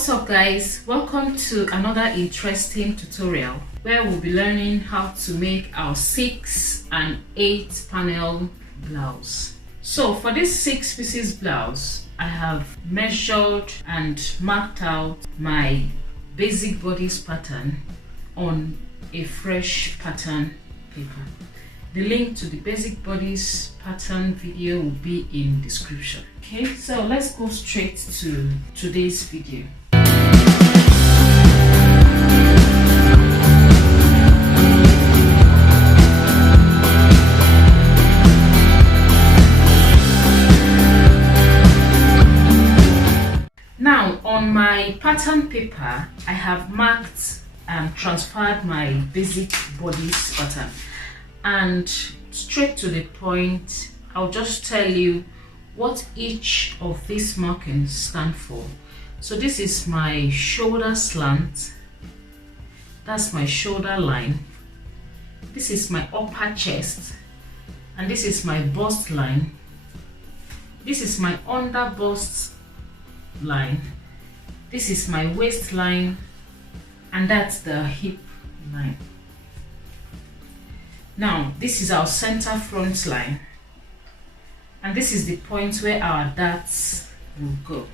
What's up guys, welcome to another interesting tutorial where we'll be learning how to make our 6 and 8 panel blouse. So for this 6 pieces blouse, I have measured and marked out my basic bodice pattern on a fresh pattern paper. The link to the basic bodice pattern video will be in description. Okay, so let's go straight to today's video. Now on my pattern paper, I have marked and transferred my basic bodice pattern. And straight to the point, I'll just tell you what each of these markings stand for. So this is my shoulder slant, that's my shoulder line, this is my upper chest, and this is my bust line, this is my under bust line, this is my waistline, and that's the hip line. Now this is our center front line, and this is the point where our darts will go.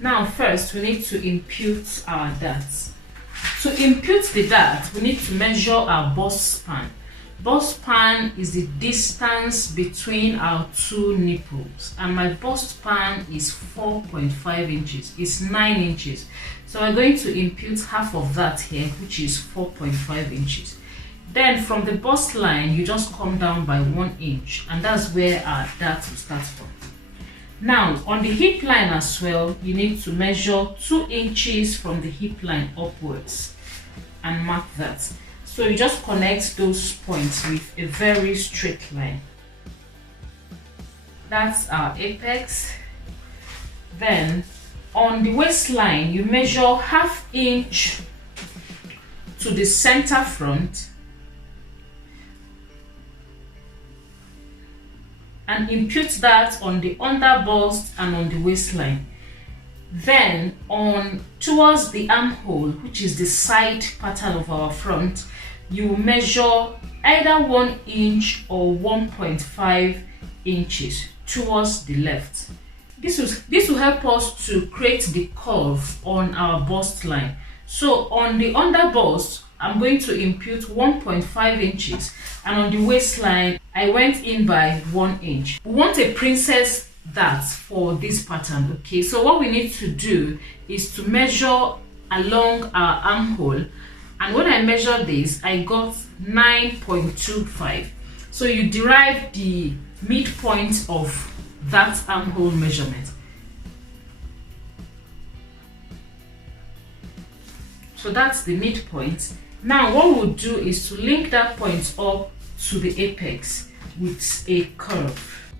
Now first we need to impute our darts. To impute the dart, we need to measure our bust span. Bust span is the distance between our two nipples, and my bust span is 4.5 inches. It's 9 inches. So we're going to impute half of that here, which is 4.5 inches. Then from the bust line, you just come down by 1 inch, and that's where our dart will start from. Now on the hip line as well, you need to measure 2 inches from the hip line upwards and mark that. So you just connect those points with a very straight line. That's our apex. Then on the waistline, you measure ½ inch to the center front and impute that on the under bust and on the waistline. Then on towards the armhole, which is the side pattern of our front, you measure either 1 inch or 1.5 inches towards the left. This will help us to create the curve on our bust line. So on the under bust, I'm going to impute 1.5 inches, and on the waistline, I went in by 1 inch. We want a princess dart for this pattern, okay? So what we need to do is to measure along our armhole, and when I measured this, I got 9.25. So you derive the midpoint of that armhole measurement. So that's the midpoint. Now what we'll do is to link that point up to the apex with a curve.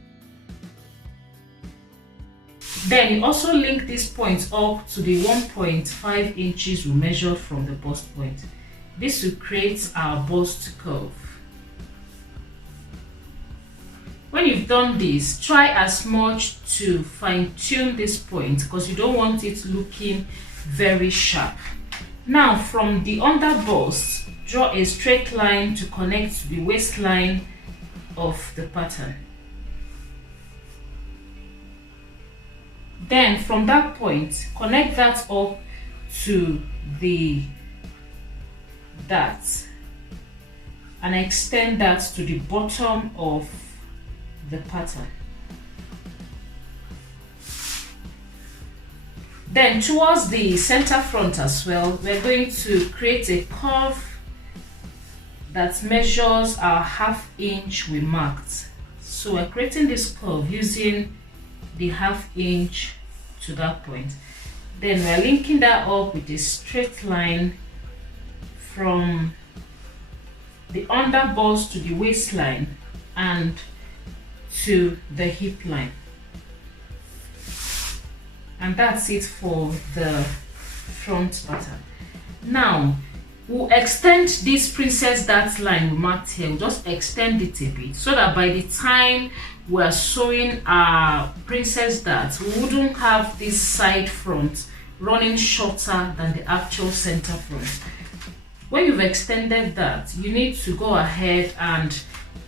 Then you also link this point up to the 1.5 inches we measured from the bust point. This will create our bust curve. When you've done this, try as much to fine-tune this point because you don't want it looking very sharp. Now from the under bust, draw a straight line to connect to the waistline of the pattern. Then from that point, connect that up to the dart and extend that to the bottom of the pattern. Then towards the center front as well, we're going to create a curve that measures our ½ inch we marked. So we're creating this curve using the ½ inch to that point. Then we're linking that up with a straight line from the under bust to the waistline and to the hip line. And that's it for the front pattern. Now we'll extend this princess dart line we marked here. We'll just extend it a bit so that by the time we're sewing our princess dart, we wouldn't have this side front running shorter than the actual center front. When you've extended that, you need to go ahead and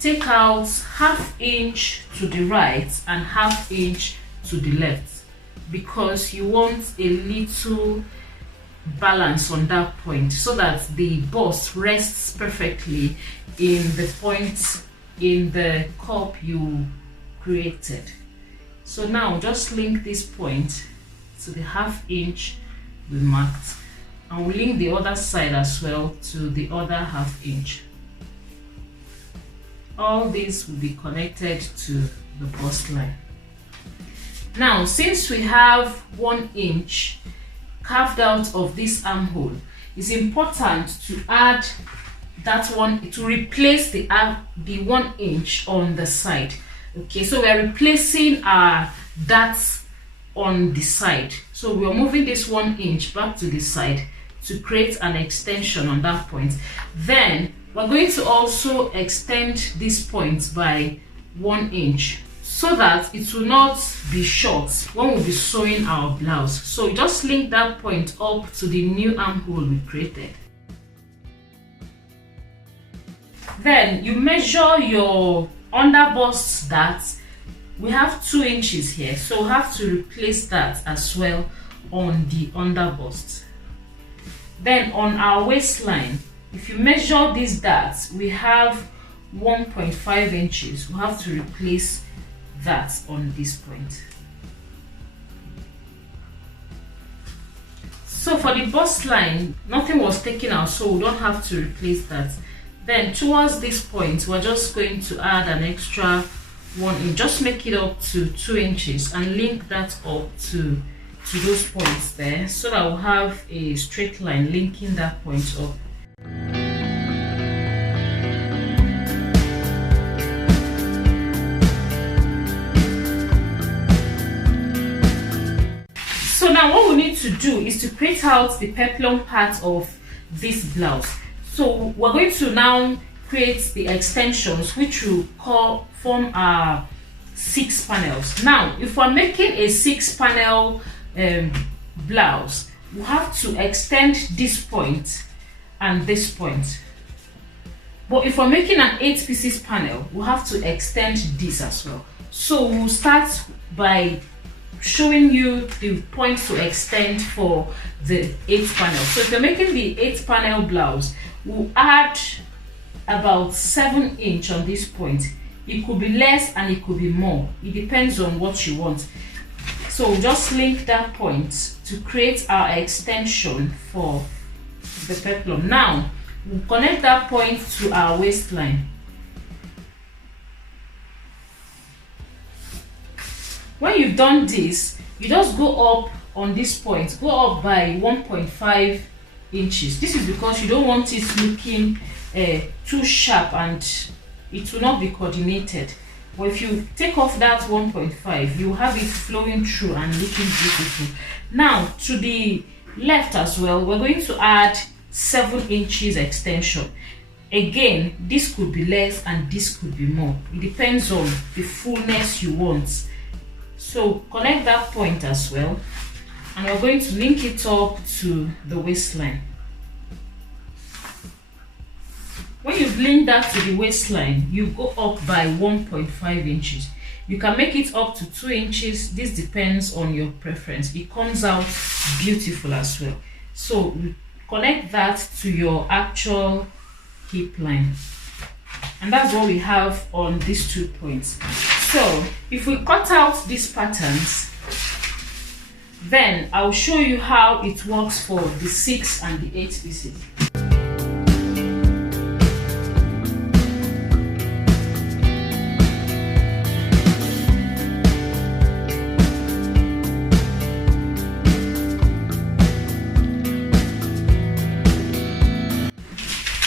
take out 1/2 inch to the right and 1/2 inch to the left, because you want a little balance on that point so that the bust rests perfectly in the point in the cup you created. So now just link this point to the 1/2 inch we marked, and we'll link the other side as well to the other 1/2 inch. All this will be connected to the bust line. Now, since we have 1 inch carved out of this armhole, it's important to add that one to replace the 1 inch on the side. Okay, so we're replacing our darts on the side. So we're moving this 1 inch back to the side to create an extension on that point. Then we're going to also extend this point by 1 inch so that it will not be short when we'll be sewing our blouse. So just link that point up to the new armhole we created. Then you measure your underbust dart. We have 2 inches here, so we have to replace that as well on the underbust. Then on our waistline, if you measure these darts, we have 1.5 inches. We have to replace that on this point. So for the bust line, nothing was taken out, so we don't have to replace that. Then towards this point, we're just going to add an extra 1 inch. Just make it up to 2 inches and link that up to those points there, so that we'll have a straight line linking that point up. So now what we need to do is to create out the peplum part of this blouse. So we're going to now create the extensions, which will form our 6 panels. Now, if we're making a 6-panel blouse, we have to extend this point and this point. But if we're making an 8 pieces panel, we have to extend this as well. So we'll start by showing you the points to extend for the 8 panel. So if you're making the 8 panel blouse, we'll add about 7 inch on this point. It could be less and it could be more. It depends on what you want. So just link that point to create our extension for the peplum. Now we'll connect that point to our waistline. When you've done this, you just go up on this point, go up by 1.5 inches. This is because you don't want it looking too sharp and it will not be coordinated. But if you take off that 1.5, you have it flowing through and looking beautiful. Now to the left as well, we're going to add 7 inches extension. Again, this could be less and this could be more. It depends on the fullness you want. So connect that point as well, and we're going to link it up to the waistline. When you've linked that to the waistline, you go up by 1.5 inches. You can make it up to 2 inches. This depends on your preference. It comes out beautiful as well. So connect that to your actual hip line. And that's what we have on these 2 points. So if we cut out these patterns, then I'll show you how it works for the 6 and the 8 pieces.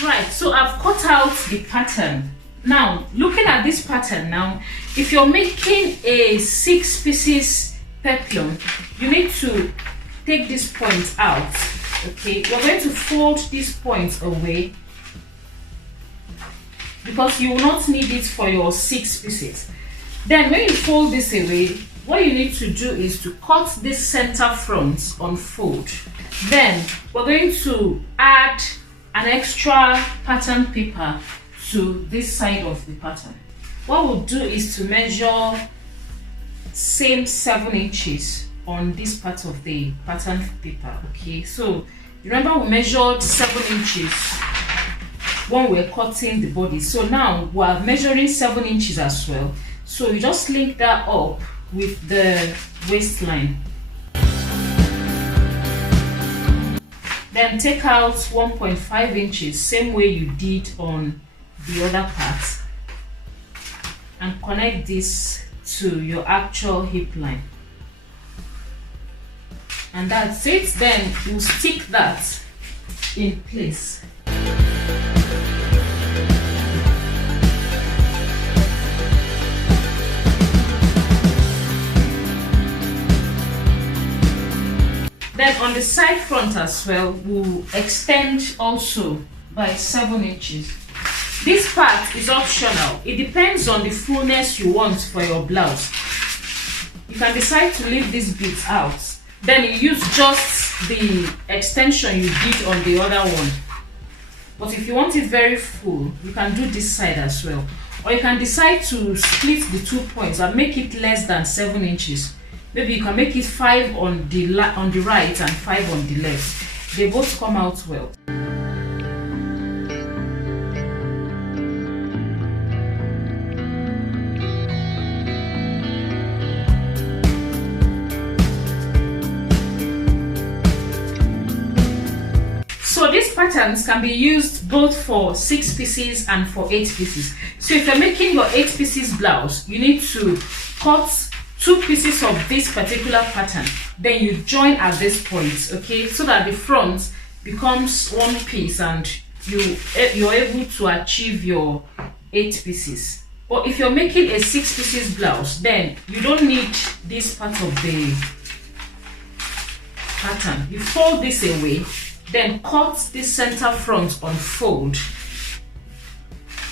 Right, so I've cut out the pattern. Now, looking at this pattern now, if you're making a 6 pieces peplum, you need to take this point out. Okay, you're going to fold these points away because you will not need it for your 6 pieces. Then when you fold this away, what you need to do is to cut this center front on fold. Then we're going to add an extra pattern paper to this side of the pattern. What we'll do is to measure same 7 inches on this part of the pattern paper. Okay, so remember we measured 7 inches when we're cutting the body, so now we're measuring 7 inches as well. So you just link that up with the waistline. Then take out 1.5 inches, same way you did on the other part, and connect this to your actual hip line. And that's it. Then you stick that in place. Then on the side front as well, we'll extend also by 7 inches. This part is optional. It depends on the fullness you want for your blouse. You can decide to leave this bit out. Then you use just the extension you did on the other one. But if you want it very full, you can do this side as well. Or you can decide to split the 2 points and make it less than 7 inches. Maybe you can make it 5 on the right and 5 on the left. They both come out well. So these patterns can be used both for 6 pieces and for 8 pieces. So if you're making your 8 pieces blouse, you need to cut 2 pieces of this particular pattern, then you join at this point, okay, so that the front becomes one piece and you're able to achieve your 8 pieces. But if you're making a 6 pieces blouse, then you don't need this part of the pattern. You fold this away, then cut this center front on fold.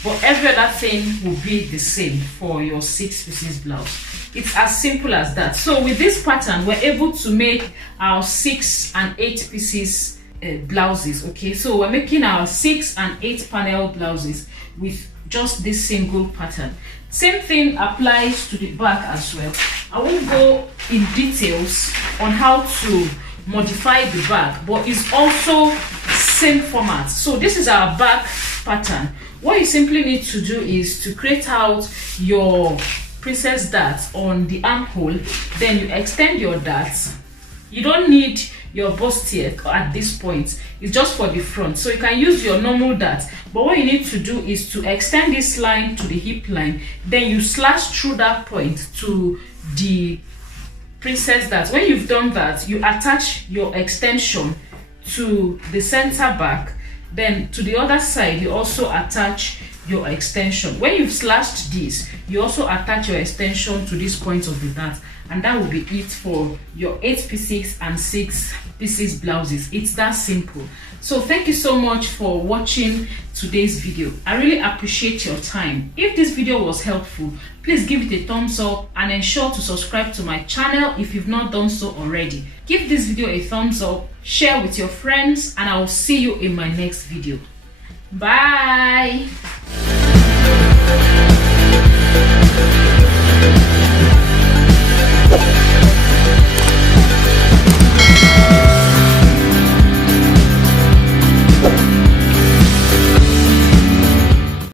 But every other thing will be the same for your 6 pieces blouse. It's as simple as that. So with this pattern, we're able to make our 6 and 8 pieces blouses. Okay, so we're making our 6 and 8 panel blouses with just this single pattern. Same thing applies to the back as well. I won't go in details on how to modify the back, but it's also same format. So this is our back pattern. What you simply need to do is to create out your princess darts on the armhole, then you extend your darts. You don't need your bustier at this point, it's just for the front, so you can use your normal dart. But what you need to do is to extend this line to the hip line, then you slash through that point to the princess dart. When you've done that, you attach your extension to the center back, then to the other side you also attach your extension. When you've slashed this, you also attach your extension to this point of the dart, and that will be it for your 8 pieces and 6 pieces blouses. It's that simple. So thank you so much for watching today's video. I really appreciate your time. If this video was helpful, please give it a thumbs up and ensure to subscribe to my channel if you've not done so already. Give this video a thumbs up, share with your friends, and I will see you in my next video. Bye.